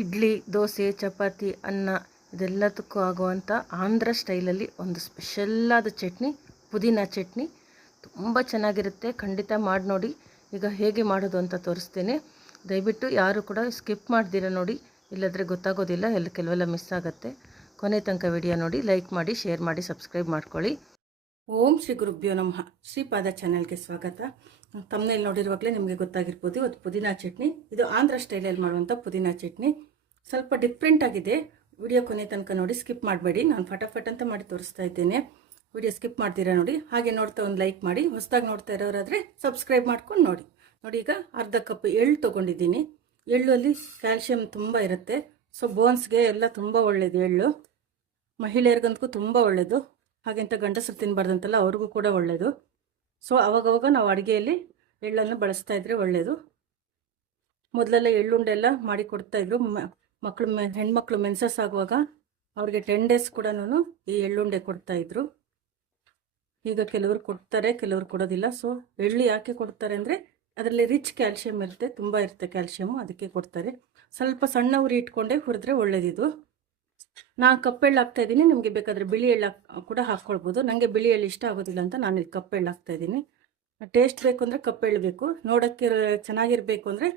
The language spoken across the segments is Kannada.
ಇಡ್ಲಿ, ದೋಸೆ, ಚಪಾತಿ, ಅನ್ನ ಇದೆಲ್ಲದಕ್ಕೂ ಆಗುವಂಥ ಆಂಧ್ರ ಸ್ಟೈಲಲ್ಲಿ ಒಂದು ಸ್ಪೆಷಲ್ಲಾದ ಚಟ್ನಿ, ಪುದೀನ ಚಟ್ನಿ ತುಂಬ ಚೆನ್ನಾಗಿರುತ್ತೆ. ಖಂಡಿತ ಮಾಡಿ ನೋಡಿ. ಈಗ ಹೇಗೆ ಮಾಡೋದು ಅಂತ ತೋರಿಸ್ತೇನೆ. ದಯವಿಟ್ಟು ಯಾರು ಕೂಡ ಸ್ಕಿಪ್ ಮಾಡ್ದಿರ ನೋಡಿ. ಇಲ್ಲದ್ರೆ ಗೊತ್ತಾಗೋದಿಲ್ಲ. ಎಲ್ಲ ಕೆಲವೆಲ್ಲ ಮಿಸ್ ಆಗುತ್ತೆ. ಕೊನೆ ತನಕ ವಿಡಿಯೋ ನೋಡಿ, ಲೈಕ್ ಮಾಡಿ, ಶೇರ್ ಮಾಡಿ, ಸಬ್ಸ್ಕ್ರೈಬ್ ಮಾಡ್ಕೊಳ್ಳಿ. ಓಂ ಶ್ರೀ ಗುರುಭ್ಯೋ ನಮಃ. ಶ್ರೀಪಾದ ಚಾನೆಲ್ಗೆ ಸ್ವಾಗತ. ತಮ್ಮನೇಲಿ ನೋಡಿರುವಾಗಲೇ ನಿಮಗೆ ಗೊತ್ತಾಗಿರ್ಬೋದು ಇವತ್ತು ಪುದೀನಾ ಚಟ್ನಿ. ಇದು ಆಂಧ್ರ ಸ್ಟೈಲಲ್ಲಿ ಮಾಡುವಂಥ ಪುದೀನಾ ಚಟ್ನಿ. ಸ್ವಲ್ಪ ಡಿಫ್ರೆಂಟ್ ಆಗಿದೆ. ವಿಡಿಯೋ ಕೊನೆ ತನಕ ನೋಡಿ ಸ್ಕಿಪ್ ಮಾಡಬೇಡಿ. ನಾನು ಫಟಾಫಟ್ ಅಂತ ಮಾಡಿ ತೋರಿಸ್ತಾ ಇದ್ದೇನೆ. ವಿಡಿಯೋ ಸ್ಕಿಪ್ ಮಾಡ್ತೀರಾ ನೋಡಿ? ಹಾಗೆ ನೋಡ್ತಾ ಒಂದು ಲೈಕ್ ಮಾಡಿ. ಹೊಸದಾಗಿ ನೋಡ್ತಾ ಇರೋರಾದರೆ ಸಬ್ಸ್ಕ್ರೈಬ್ ಮಾಡ್ಕೊಂಡು ನೋಡಿ. ನೋಡಿ ಈಗ ಅರ್ಧ ಕಪ್ ಎಳ್ಳು ತೊಗೊಂಡಿದ್ದೀನಿ. ಎಳ್ಳಲ್ಲಿ ಕ್ಯಾಲ್ಶಿಯಂ ತುಂಬ ಇರುತ್ತೆ. ಸೊ ಬೋನ್ಸ್ಗೆ ಎಲ್ಲ ತುಂಬ ಒಳ್ಳೆಯದು ಎಳ್ಳು. ಮಹಿಳೆಯರಿಗಂತೂ ತುಂಬ ಒಳ್ಳೆಯದು ಹಾಗೆಂತ ಗಂಡಸರು ತಿನ್ನಬಾರ್ದಂತಲ್ಲ ಅವ್ರಿಗೂ ಕೂಡ ಒಳ್ಳೆಯದು ಸೊ ಅವಾಗವಾಗ ನಾವು ಅಡುಗೆಯಲ್ಲಿ ಎಳ್ಳನ್ನು ಬಳಸ್ತಾ ಇದ್ರೆ ಒಳ್ಳೆಯದು ಮೊದಲೆಲ್ಲ ಎಳ್ಳುಂಡೆಲ್ಲ ಮಾಡಿ ಕೊಡ್ತಾಯಿದ್ರು ಮಕ್ಕಳು ಮೆ ಹೆಣ್ಮಕ್ಳು ಮೆನ್ಸಸ್ ಆಗುವಾಗ ಅವ್ರಿಗೆ ಟೆನ್ ಡೇಸ್ ಕೂಡ ಈ ಎಳ್ಳುಂಡೆ ಕೊಡ್ತಾಯಿದ್ರು ಈಗ ಕೆಲವರು ಕೊಡ್ತಾರೆ, ಕೆಲವರು ಕೊಡೋದಿಲ್ಲ. ಸೊ ಎಳ್ಳು ಯಾಕೆ ಕೊಡ್ತಾರೆ ಅಂದರೆ ಅದರಲ್ಲಿ ರಿಚ್ ಕ್ಯಾಲ್ಶಿಯಂ ಇರುತ್ತೆ, ತುಂಬ ಇರುತ್ತೆ ಕ್ಯಾಲ್ಶಿಯಮು ಅದಕ್ಕೆ ಕೊಡ್ತಾರೆ. ಸ್ವಲ್ಪ ಸಣ್ಣ ಉರಿ ಇಟ್ಕೊಂಡೇ ಹುರಿದ್ರೆ ಒಳ್ಳೇದಿದು. ನಾನು ಕಪ್ಪೆಳ್ಳು ಹಾಕ್ತಾ ಇದ್ದೀನಿ, ನಿಮಗೆ ಬೇಕಾದರೆ ಬಿಳಿ ಎಳ್ಳು ಕೂಡ ಹಾಕ್ಕೊಳ್ಬೋದು ನನಗೆ ಬಿಳಿ ಎಳ್ಳು ಇಷ್ಟ ಆಗೋದಿಲ್ಲ ಅಂತ ನಾನು ಇಲ್ಲಿ ಕಪ್ಪೆಳ್ಳು ಹಾಕ್ತಾ ಇದ್ದೀನಿ. ಟೇಸ್ಟ್ ಬೇಕು ಅಂದರೆ ಕಪ್ಪೆಳ್ಳು ಬೇಕು. ನೋಡೋಕ್ಕೆ ಚೆನ್ನಾಗಿರಬೇಕು ಅಂದರೆ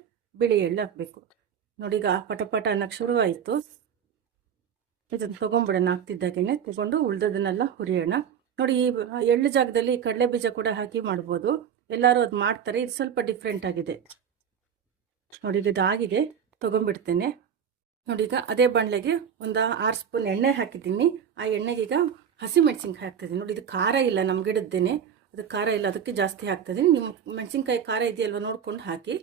ಬಿಳಿ ಎಳ್ಳು ಹಾಕಬೇಕು. ನೋಡಿ, ಈಗ ಪಟಪಟ ಅನ್ನೋಕ್ಕೆ ಶುರುವಾಯಿತು ಇದನ್ನು ತೊಗೊಂಬಿಡೋಣ ಹಾಕ್ತಿದ್ದಾಗೇನೆ. ತೊಗೊಂಡು ಉಳ್ದದನ್ನೆಲ್ಲ ಹುರಿಯೋಣ. ನೋಡಿ, ಈ ಎಳ್ಳು ಜಾಗದಲ್ಲಿ ಕಡಲೆ ಬೀಜ ಕೂಡ ಹಾಕಿ ಮಾಡ್ಬೋದು. ಎಲ್ಲರೂ ಅದು ಮಾಡ್ತಾರೆ. ಇದು ಸ್ವಲ್ಪ ಡಿಫ್ರೆಂಟ್ ಆಗಿದೆ. ನೋಡಿ, ಇದು ಆಗಿದೆ ನೋಡಿ, ಈಗ ಅದೇ ಬಾಣಲೆಗೆ ಒಂದು ಆರು ಸ್ಪೂನ್ ಎಣ್ಣೆ ಹಾಕಿದ್ದೀನಿ. ಆ ಎಣ್ಣೆಗೆ ಈಗ ಹಸಿ ಮೆಣಸಿನ್ಕಾಯಿ ಹಾಕ್ತಿದ್ದೀನಿ. ನೋಡಿ, ಇದು ಖಾರ ಇಲ್ಲ ನಮ್ಮ ಗಿಡದ್ದೇನೆ. ಅದು ಖಾರ ಇಲ್ಲ, ಅದಕ್ಕೆ ಜಾಸ್ತಿ ಹಾಕ್ತಿದ್ದೀನಿ. ನಿಮ್ಮ ಮೆಣಸಿನ್ಕಾಯಿ ಖಾರ ಇದೆಯಲ್ವ ನೋಡ್ಕೊಂಡು ಹಾಕಿ.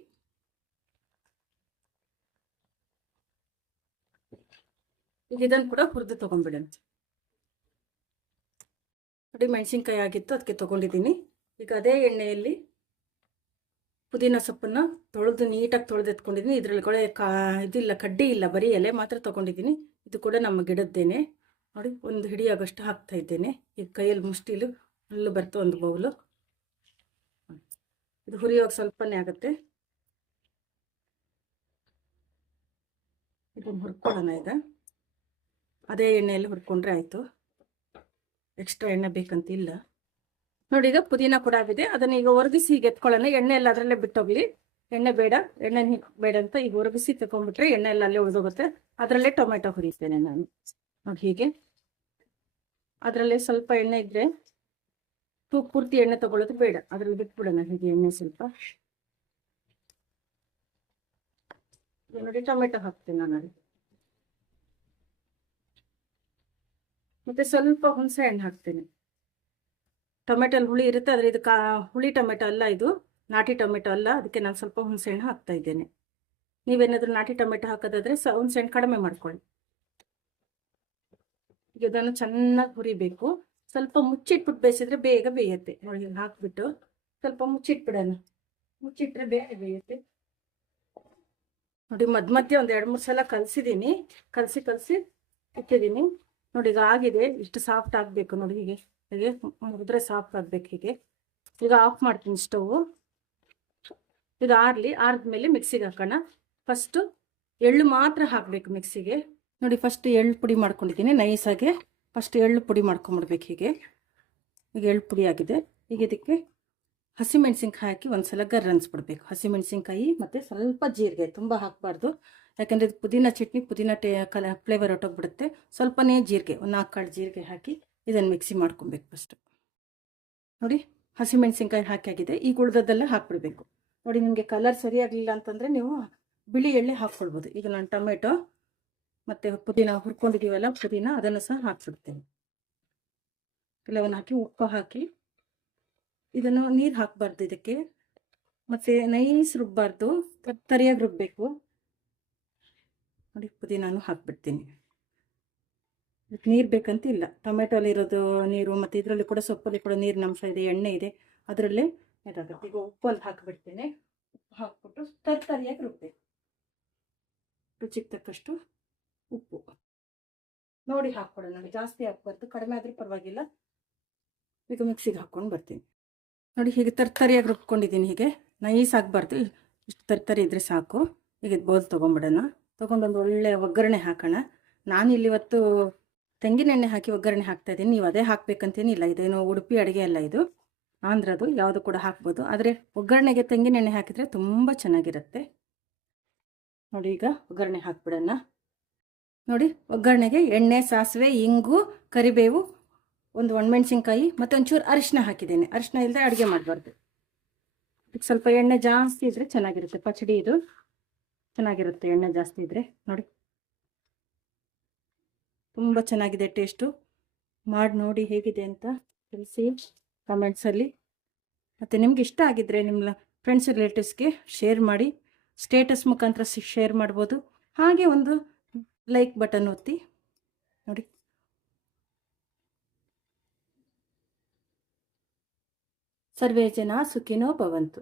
ಈಗ ಇದನ್ನು ಕೂಡ ಹುರಿದು ತೊಗೊಂಡ್ಬಿಡೋಣ. ನೋಡಿ, ಮೆಣಸಿನ್ಕಾಯಿ ಆಗಿತ್ತು, ಅದಕ್ಕೆ ತೊಗೊಂಡಿದ್ದೀನಿ. ಈಗ ಅದೇ ಎಣ್ಣೆಯಲ್ಲಿ ಪುದೀನ ಸೊಪ್ಪನ್ನು ತೊಳೆದು ನೀಟಾಗಿ ತೊಳೆದು ಎತ್ಕೊಂಡಿದ್ದೀನಿ ಇದರಲ್ಲಿ ಕೂಡ ಕಾ, ಇದಿಲ್ಲ, ಕಡ್ಡಿ ಇಲ್ಲ, ಬರೀ ಎಲೆ ಮಾತ್ರ ತೊಗೊಂಡಿದ್ದೀನಿ ಇದು ಕೂಡ ನಮ್ಮ ಗಿಡದ್ದೇನೆ. ನೋಡಿ, ಒಂದು ಹಿಡಿಯಾಗಷ್ಟು ಹಾಕ್ತಾ ಇದ್ದೇನೆ. ಈಗ ಕೈಯಲ್ಲಿ ಮುಷ್ಟಿಲು ಹುಲ್ಲು ಬರ್ತು ಒಂದು ಬೌಲು. ಇದು ಹುರಿಯೋಗಿ ಸ್ವಲ್ಪನೇ ಆಗುತ್ತೆ. ಇದನ್ನು ಹುರ್ಕೊಳ್ಳೋಣ ಈಗ. ಅದೇ ಎಣ್ಣೆಯಲ್ಲಿ ಹುರ್ಕೊಂಡ್ರೆ ಆಯಿತು. ಎಕ್ಸ್ಟ್ರಾ ಎಣ್ಣೆ ಬೇಕಂತಿಲ್ಲ. ನೋಡಿ, ಈಗ ಪುದೀನ ಕೂಡ ಆಗಿದೆ. ಅದನ್ನ ಈಗ ಒರಗಿಸಿ ಈಗ ಎತ್ಕೊಳ್ಳೋಣ. ಎಣ್ಣೆ ಎಲ್ಲ ಅದರಲ್ಲೇ ಬಿಟ್ಟೋಗ್ಲಿ. ಎಣ್ಣೆ ಬೇಡ ಎಣ್ಣೆ ಬೇಡ ಅಂತ ಈಗ ಒರಗಿಸಿ ತಗೊಂಡ್ಬಿಟ್ರೆ ಎಣ್ಣೆ ಎಲ್ಲ ಅಲ್ಲೇ ಉಳಿದೋಗುತ್ತೆ. ಅದರಲ್ಲೇ ಟೊಮೆಟೊ ಹುರಿತೇನೆ ನಾನು. ನೋಡಿ ಹೀಗೆ. ಅದರಲ್ಲೇ ಸ್ವಲ್ಪ ಎಣ್ಣೆ ಇದ್ರೆ ತೂ, ಪೂರ್ತಿ ಎಣ್ಣೆ ತಗೊಳ್ಳೋದು ಬೇಡ. ಅದ್ರಲ್ಲಿ ಬಿಟ್ಬಿಡೋಣ ಹೀಗೆ ಎಣ್ಣೆ ಸ್ವಲ್ಪ. ನೋಡಿ, ಟೊಮೆಟೊ ಹಾಕ್ತೇನೆ ನಾನು ಅದಕ್ಕೆ ಮತ್ತೆ ಸ್ವಲ್ಪ ಹುಣಸೆ ಹಣ್ಣು ಹಾಕ್ತೇನೆ. ಟೊಮೆಟೊಲ್ಲಿ ಹುಳಿ ಇರುತ್ತೆ, ಆದರೆ ಇದು ಕಾ, ಹುಳಿ ಟೊಮೆಟೊ ಅಲ್ಲ ಇದು. ನಾಟಿ ಟೊಮೆಟೊ ಅಲ್ಲ, ಅದಕ್ಕೆ ನಾನು ಸ್ವಲ್ಪ ಹುಣಸೆ ಹಣ್ಣು ಹಾಕ್ತಾ ಇದ್ದೇನೆ. ನೀವೇನಾದರೂ ನಾಟಿ ಟೊಮೆಟೊ ಹಾಕೋದಾದರೆ ಸ ಹುಣಸೆ ಹಣ್ಣು ಕಡಿಮೆ ಮಾಡ್ಕೊಳ್ಳಿ. ಇದನ್ನು ಚೆನ್ನಾಗಿ ಹುರಿಬೇಕು. ಸ್ವಲ್ಪ ಮುಚ್ಚಿಟ್ಬಿಟ್ಟು ಬೇಯಿಸಿದ್ರೆ ಬೇಗ ಬೇಯುತ್ತೆ. ನೋಡಿ ಹಾಕ್ಬಿಟ್ಟು ಸ್ವಲ್ಪ ಮುಚ್ಚಿಟ್ಬಿಡೋಣ. ಮುಚ್ಚಿಟ್ರೆ ಬೇಗ ಬೇಯುತ್ತೆ. ನೋಡಿ ಮಧ್ಯ ಮಧ್ಯೆ ಒಂದು ಎರಡು ಮೂರು ಸಲ ಕಲಸಿದ್ದೀನಿ. ಕಲಸಿ ಕಲಸಿ ಇಟ್ಟಿದ್ದೀನಿ. ನೋಡಿ, ಈಗ ಆಗಿದೆ. ಇಷ್ಟು ಸಾಫ್ಟ್ ಆಗಬೇಕು ನೋಡಿ ಹೀಗೆ. ಹೀಗೆ ಮುರಿದ್ರೆ ಸಾಫ್ಟ್ ಆಗ್ಬೇಕು ಹೀಗೆ. ಈಗ ಆಫ್ ಮಾಡ್ತೀನಿ ಸ್ಟೌವು ಇದು ಆರ್ಲಿ, ಆರಿದ್ಮೇಲೆ ಮಿಕ್ಸಿಗೆ ಹಾಕೋಣ. ಫಸ್ಟು ಎಳ್ಳು ಮಾತ್ರ ಹಾಕಬೇಕು ಮಿಕ್ಸಿಗೆ ನೋಡಿ ಫಸ್ಟ್ ಎಳ್ಳು ಪುಡಿ ಮಾಡ್ಕೊಂಡಿದ್ದೀನಿ ನೈಸಾಗೆ. ಫಸ್ಟ್ ಎಳ್ಳು ಪುಡಿ ಮಾಡ್ಕೊಂಬಿಡ್ಬೇಕು ಹೀಗೆ. ಈಗ ಎಳ್ಳು ಪುಡಿ ಆಗಿದೆ. ಈಗ ಇದಕ್ಕೆ ಹಸಿಮೆಣ್ಸಿನ್ಕಾಯಿ ಹಾಕಿ ಒಂದ್ಸಲ ಗರ್ ಅನ್ಸ್ಬಿಡ್ಬೇಕು. ಹಸಿಮೆಣ್ಸಿನ್ಕಾಯಿ ಮತ್ತು ಸ್ವಲ್ಪ ಜೀರಿಗೆ, ತುಂಬ ಹಾಕಬಾರ್ದು. ಯಾಕೆಂದರೆ ಇದು ಪುದೀನ ಚಟ್ನಿ, ಪುದೀನ ಟೇ ಕಲ ಫ್ಲೇವರ್ ಹೊಟ್ಟೋಗ್ಬಿಡುತ್ತೆ ಸ್ವಲ್ಪನೇ ಜೀರಿಗೆ, ಒಂದು ನಾಲ್ಕು ಕಾಳು ಜೀರಿಗೆ ಹಾಕಿ ಇದನ್ನು ಮಿಕ್ಸಿ ಮಾಡ್ಕೊಬೇಕು ಫಸ್ಟು ನೋಡಿ, ಹಸಿಮೆಣಸಿನ್ಕಾಯಿ ಹಾಕಿ ಆಗಿದೆ ಈಗ ಉಳ್ದದ್ದೆಲ್ಲ ಹಾಕ್ಬಿಡ್ಬೇಕು. ನೋಡಿ, ನಿಮಗೆ ಕಲರ್ ಸರಿಯಾಗಲಿಲ್ಲ ಅಂತಂದರೆ ನೀವು ಬಿಳಿ ಎಳ್ಳೆ ಹಾಕ್ಕೊಳ್ಬೋದು. ಈಗ ನಾನು ಟೊಮೆಟೊ ಮತ್ತು ಪುದೀನ ಹುರ್ಕೊಂಡಿದ್ದೀವಲ್ಲ ಪುದೀನ ಅದನ್ನು ಸಹ ಹಾಕ್ಬಿಡ್ತೇನೆ. ಎಲ್ಲವನ್ನು ಹಾಕಿ, ಉಪ್ಪು ಹಾಕಿ, ಇದನ್ನು ನೀರು ಹಾಕಬಾರ್ದು ಇದಕ್ಕೆ. ಮತ್ತು ನೈಸ್ ರುಬ್ಬಾರ್ದು ತರಿಯಾಗಿ ರುಬ್ಬಬೇಕು ನೋಡಿ, ಪುದೀನಾನು ಹಾಕ್ಬಿಡ್ತೀನಿ. ಇದಕ್ಕೆ ನೀರು ಬೇಕಂತ ಇಲ್ಲ ಟೊಮೆಟೊಲಿರೋದು ನೀರು ಮತ್ತು ಇದರಲ್ಲಿ ಕೂಡ ಸೊಪ್ಪಲ್ಲಿ ಕೂಡ ನೀರಿನ ಅಂಶ ಇದೆ, ಎಣ್ಣೆ ಇದೆ. ಅದರಲ್ಲೇ ಇದಾಗುತ್ತೆ ಈಗ ಉಪ್ಪು ಅಂತ ಹಾಕಿಬಿಡ್ತೇನೆ. ಉಪ್ಪು ಹಾಕ್ಬಿಟ್ಟು ತರಕಾರಿಯಾಗಿ ರುಬ್ಬೇಕು. ರುಚಿಗೆ ತಕ್ಕಷ್ಟು ಉಪ್ಪು. ನೋಡಿ ಹಾಕ್ಕೊಡೋಣ ಜಾಸ್ತಿ ಹಾಕ್ಬಾರ್ದು. ಕಡಿಮೆ ಆದರೂ ಪರವಾಗಿಲ್ಲ. ಈಗ ಮಿಕ್ಸಿಗೆ ಹಾಕ್ಕೊಂಡು ಬರ್ತೀನಿ. ನೋಡಿ, ಹೀಗೆ ತರ್ತರಿಯಾಗಿ ರುಬ್ಕೊಂಡಿದ್ದೀನಿ ಹೀಗೆ. ನೈಸ್ ಆಗಬಾರ್ದು. ಇಷ್ಟು ತರ್ತರಿ ಇದ್ದರೆ ಸಾಕು. ಈಗ ಬೋಲ್ ತೊಗೊಂಬಿಡೋಣ. ತೊಗೊಂಡೊಂದು ಒಳ್ಳೆ ಒಗ್ಗರಣೆ ಹಾಕೋಣ. ನಾನು ಇವತ್ತು ತೆಂಗಿನೆಣ್ಣೆ ಹಾಕಿ ಒಗ್ಗರಣೆ ಹಾಕ್ತಾ ಇದ್ದೀನಿ. ನೀವು ಅದೇ ಹಾಕ್ಬೇಕಂತೇನಿಲ್ಲ ಇದೇನು ಉಡುಪಿ ಅಡುಗೆ ಅಲ್ಲ ಇದು. ಆಂಧ್ರದು ಯಾವುದು ಕೂಡ ಹಾಕ್ಬೋದು. ಆದರೆ ಒಗ್ಗರಣೆಗೆ ತೆಂಗಿನೆಣ್ಣೆ ಹಾಕಿದರೆ ತುಂಬ ಚೆನ್ನಾಗಿರುತ್ತೆ. ನೋಡಿ ಈಗ ಒಗ್ಗರಣೆ ಹಾಕ್ಬಿಡೋಣ. ನೋಡಿ ಒಗ್ಗರಣೆಗೆ ಎಣ್ಣೆ, ಸಾಸಿವೆ, ಇಂಗು, ಕರಿಬೇವು, ಒಂದು ಒಣಮೆಣ್ಸಿನ್ಕಾಯಿ ಮತ್ತು ಒಂಚೂರು ಅರಿಶಿನ ಹಾಕಿದ್ದೇನೆ. ಅರಿಶಿನ ಇಲ್ಲದೆ ಅಡುಗೆ ಮಾಡಬಾರ್ದು. ಅದಕ್ಕೆ ಸ್ವಲ್ಪ ಎಣ್ಣೆ ಜಾಸ್ತಿ ಇದ್ದರೆ ಚೆನ್ನಾಗಿರುತ್ತೆ. ಪಚಡಿ ಇದು. ಚೆನ್ನಾಗಿರುತ್ತೆ ಎಣ್ಣೆ ಜಾಸ್ತಿ ಇದ್ದರೆ ನೋಡಿ. ತುಂಬ ಚೆನ್ನಾಗಿದೆ ಟೇಸ್ಟು ಮಾಡಿ ನೋಡಿ ಹೇಗಿದೆ ಅಂತ ತಿಳಿಸಿ ಕಮೆಂಟ್ಸಲ್ಲಿ ಮತ್ತು ನಿಮ್ಗೆ ಇಷ್ಟ ಆಗಿದ್ದರೆ ನಿಮ್ಮ ಫ್ರೆಂಡ್ಸ್ ರಿಲೇಟಿವ್ಸ್ಗೆ ಶೇರ್ ಮಾಡಿ ಸ್ಟೇಟಸ್ ಮುಖಾಂತರ ಶೇರ್ ಮಾಡ್ಬೋದು. ಹಾಗೆ ಒಂದು ಲೈಕ್ ಬಟನ್ ಒತ್ತಿ. ನೋಡಿ. ಸರ್ವೇ ಜನ ಸುಖಿನೋ ಭವಂತು.